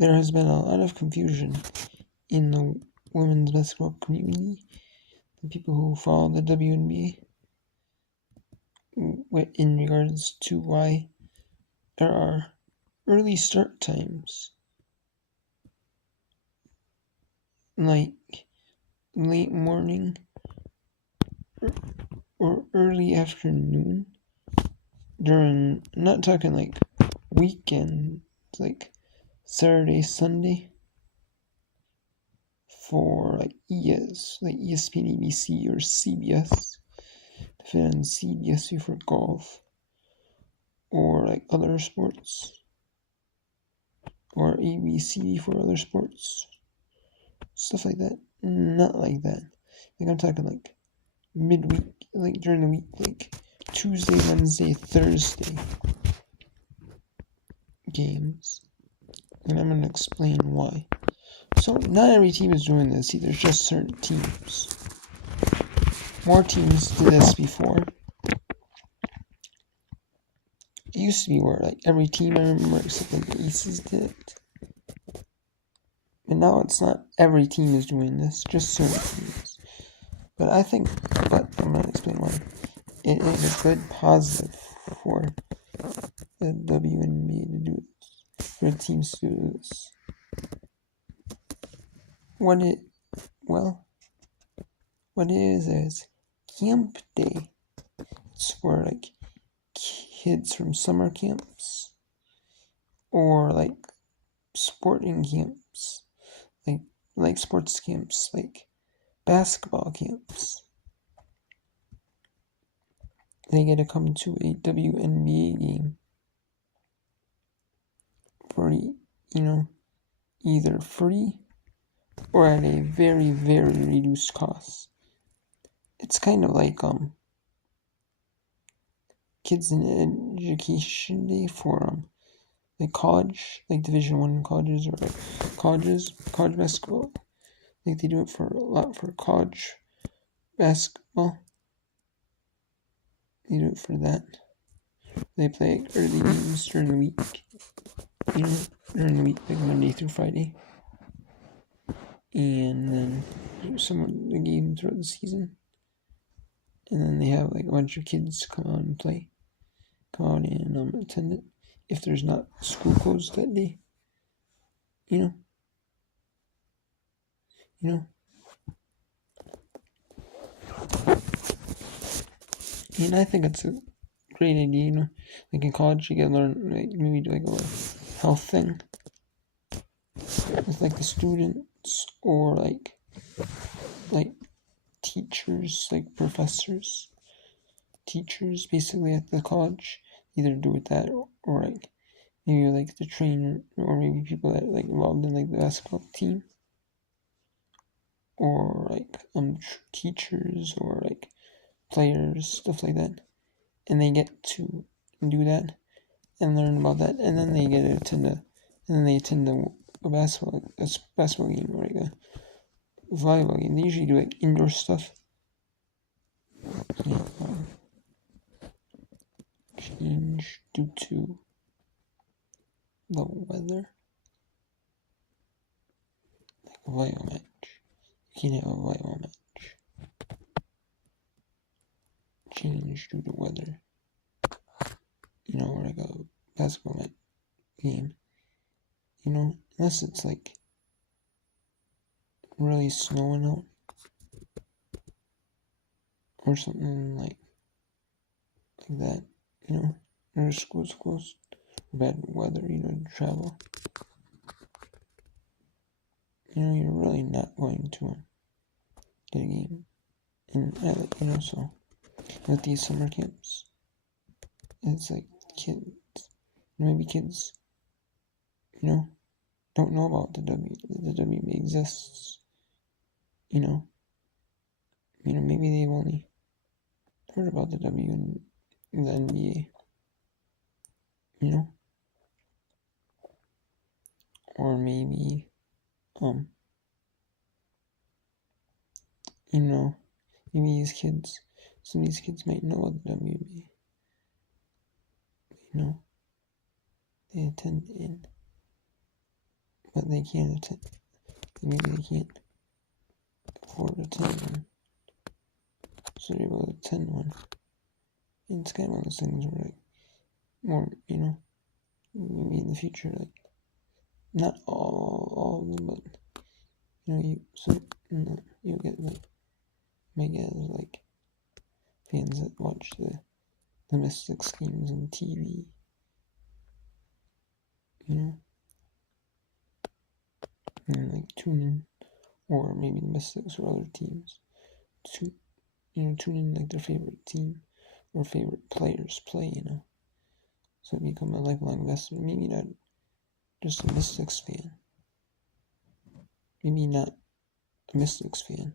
there has been a lot of confusion in the women's basketball community, the people who follow the WNBA, in regards to why there are early start times, like late morning or early afternoon during, not talking like weekends, like Saturday, Sunday, for like ESPN, ABC, or CBS, if it on CBS for golf, or like other sports, or ABC for other sports, stuff like that. Not like that. Like I'm talking like midweek, like during the week, like Tuesday, Wednesday, Thursday games. And I'm going to explain why. So not every team is doing this either, just certain teams. More teams did this before. It used to be where like every team, I remember, except like the Aces did it. But now it's not every team is doing this, just certain teams. But I'm going to explain why. It is a good positive for the WNBA to do this, for the teams to do this. What it is camp day. It's for like kids from summer camps or like sporting camps, like sports camps, like basketball camps. They get to come to a WNBA game for, either free or at a very, very reduced cost. It's kind of like kids in education day for like college, like Division I colleges, or like college basketball. Like they do it for a lot for college basketball. They do it for that. They play early games during the week. During the week, like Monday through Friday. And then some of the games throughout the season. And then they have like a bunch of kids come out and play. Come out and attend it. If there's not school closed that day. And I think it's a great idea, like in college you can learn, like maybe do like a health thing with like the students, or like teachers, like professors, teachers basically at the college, either do with that or like maybe like the trainer, or maybe people that are like involved in like the basketball team, or like teachers or like players, stuff like that, and they get to do that and learn about that, and then they get to attend a basketball game, or like a volleyball game. They usually do like indoor stuff. Change due to the weather. Like a volleyball match. You can't have a volleyball match. Change due to weather. Or like a basketball match game. Unless it's like really snowing out. Or something like that, or school's closed, bad weather, to travel. You're really not going to get a game. And so with these summer camps, it's like maybe kids, don't know about the WNBA exists. Maybe they've only heard about the NBA. Or maybe maybe some of these kids might know about the WNBA. They attend in but they can't attend. Maybe they can't afford to attend one, so they're able to attend one. And it's kind of one of those things where, like, more, maybe in the future, like, not all of them, but, you'll get, like, might get, like, fans that watch the Mystics games on TV, and, like, tune in, or maybe the Mystics or other teams, tune in, like, their favorite team or favorite players play, so it become a lifelong investment. Maybe not just a Mystics fan, maybe not a Mystics fan,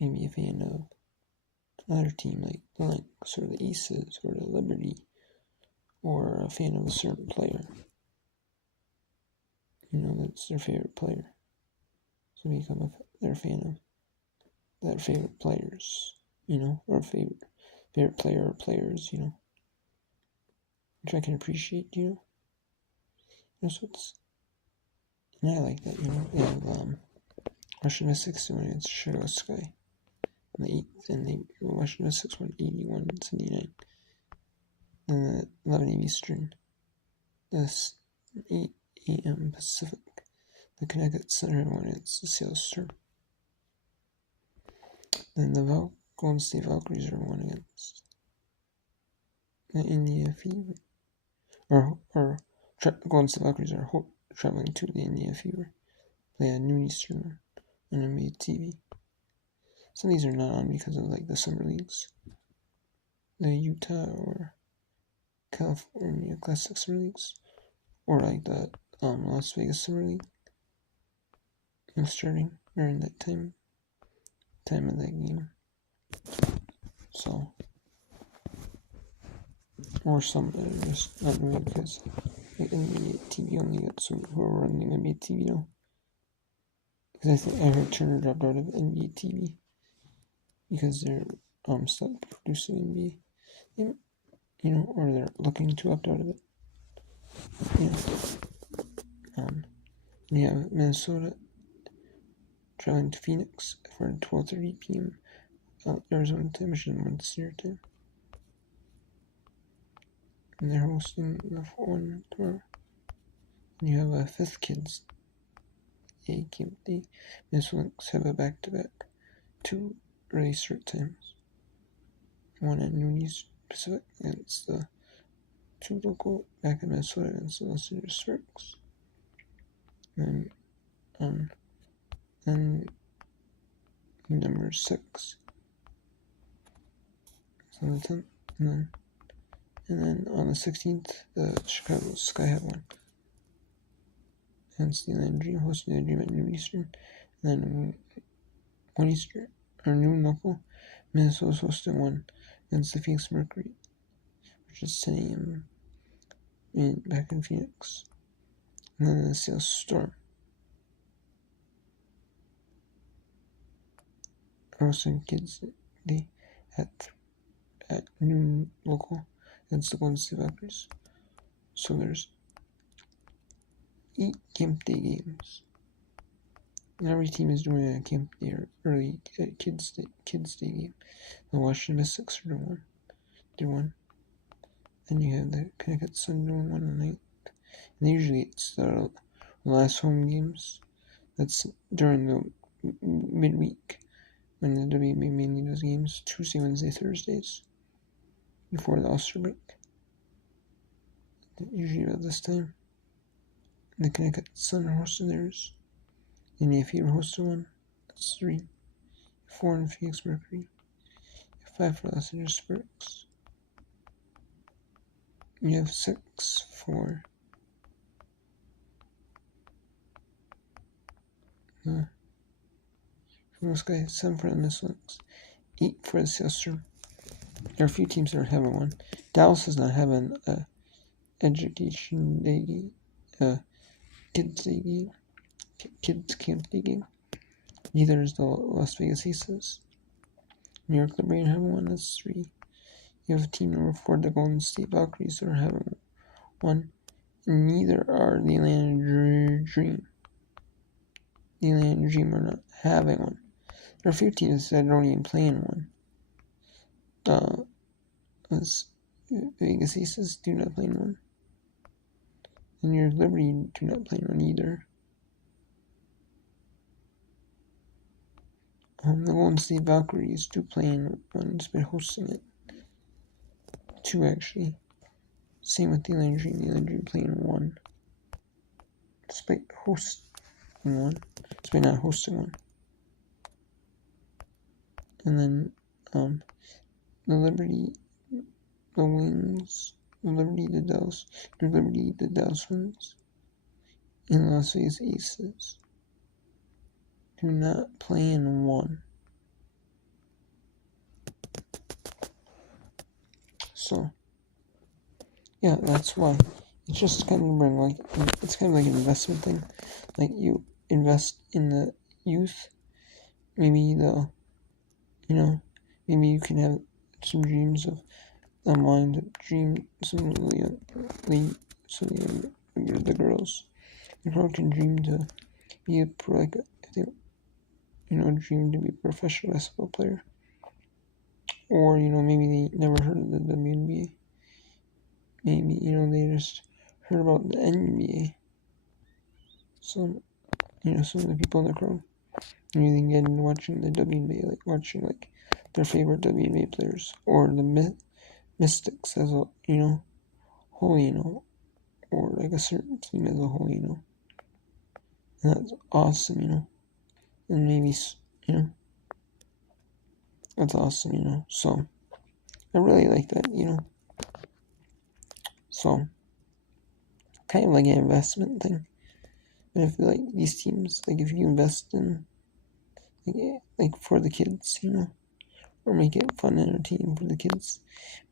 maybe a fan of another team like the Lynx or the Aces or the Liberty, or a fan of a certain player, that's their favorite player, so become their fan of their favorite players, or favorite player or players, which I can appreciate, so and I like that, they have Russian Mystics doing against Chicago Sky on the 8th, and they Russian Mystics won 81-79. Then at 11 a.m. Eastern, this 8 a.m. Pacific, the Connecticut Center won against the Seattle Storm. Then the Golden State Valkyries are won against the India Fever, or Golden State Valkyries are traveling to the India Fever. Play at noon Eastern on NBA TV. Some of these are not on because of, like, the summer leagues, the Utah or California Classic Summer Leagues, or like the Las Vegas Summer League. Starting during that time of that game. So, or some that are just not doing because like NBA TV only got some who are running NBA TV now. Because I heard Turner dropped out of NBA TV because they're stopped producing NBA, or they're looking to opt out of it. You have Minnesota traveling to Phoenix for 12:30 p.m. Arizona time, which is 1 Standard Time. And they're hosting the one tomorrow. And you have a fifth Kids Day Camp Day. Minnesota Lynx have a back-to-back 2 early start times. One at noon East Pacific against the 2 local back in Minnesota against the Los Angeles Sparks. And number 6 on the 10th, and then on the 16th, the Chicago Sky have one against the Atlanta Dream, hosting the Dream at noon Eastern, and then 1 Eastern, or noon local, Minnesota's hosting one against the Phoenix Mercury, which is 10 a.m. back in Phoenix, and then the Seattle Storm hosting Kids Day at noon local against the Golden State Valkyries. So there's 8 Camp Day games. And every team is doing a Camp Day or early Kids Day game. The Washington Mystics are doing one. Then you have the Connecticut Sun doing one on the 9th. And usually it's the last home games. That's during the midweek when the WNBA mainly does games, Tuesday, Wednesday, Thursdays, before the All-Star break. Usually about this time. And the Connecticut Sun are hosting theirs. And if you hosted one, that's 3. 4 in Phoenix Mercury. 5 for Los Angeles Sparks. You have 6 for the Sky, 7 for the Mystics, 8 for the Seattle Storm. There are a few teams that are having one. Dallas is not having a Education Day game, Kids Day game, Kids Camp Day game. Neither is the Las Vegas Aces. New York Liberty are having one. That's 3. You have team number 4, the Golden State Valkyries, that are having one. And neither are the Atlanta dream. The Atlanta Dream are not having one. There are a few teams that don't even play in one. Vegas Aces do not play in one. And New York Liberty do not play in one either. The Golden State Valkyries do play in one despite hosting it. Two, actually. Same with the Atlanta Dream. The Atlanta Dream play in one despite hosting one. Despite not hosting one. And then the Liberty, the Wings, the Liberty, the Dallas Wings, and the Las Vegas Aces do not play in one. So, yeah, that's why. It's just kind of bring, like, it's kind of like an investment thing. Like, you invest in the youth, maybe maybe you can have some dreams of a mind that dream some of the girls. The girl can dream to be dream to be a professional basketball player. Or, maybe they never heard of the WNBA. Maybe, they just heard about the NBA. So, some of the people in the crowd, maybe they get into watching the WNBA, like watching, like, their favorite WNBA players. Or the Mystics as a, whole, or like a certain team as a whole, and that's awesome, and maybe, that's awesome, so, I really like that, so, kind of like an investment thing, and I feel like these teams, like, if you invest in, like for the kids, or make it fun and entertaining for the kids,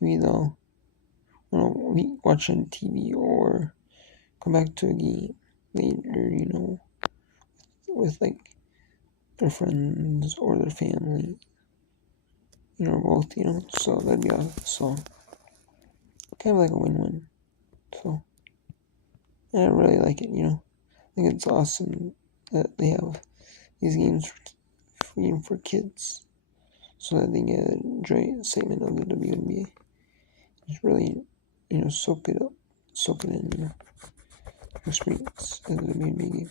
maybe they'll, watch on TV, or come back to a game later, with like their friends or their family, both, so that'd be awesome. So kind of like a win-win. So and I really like it, I think it's awesome that they have these games for kids, so that they can enjoy the excitement of the WNBA. Just really, soak it in, experience of the WNBA game.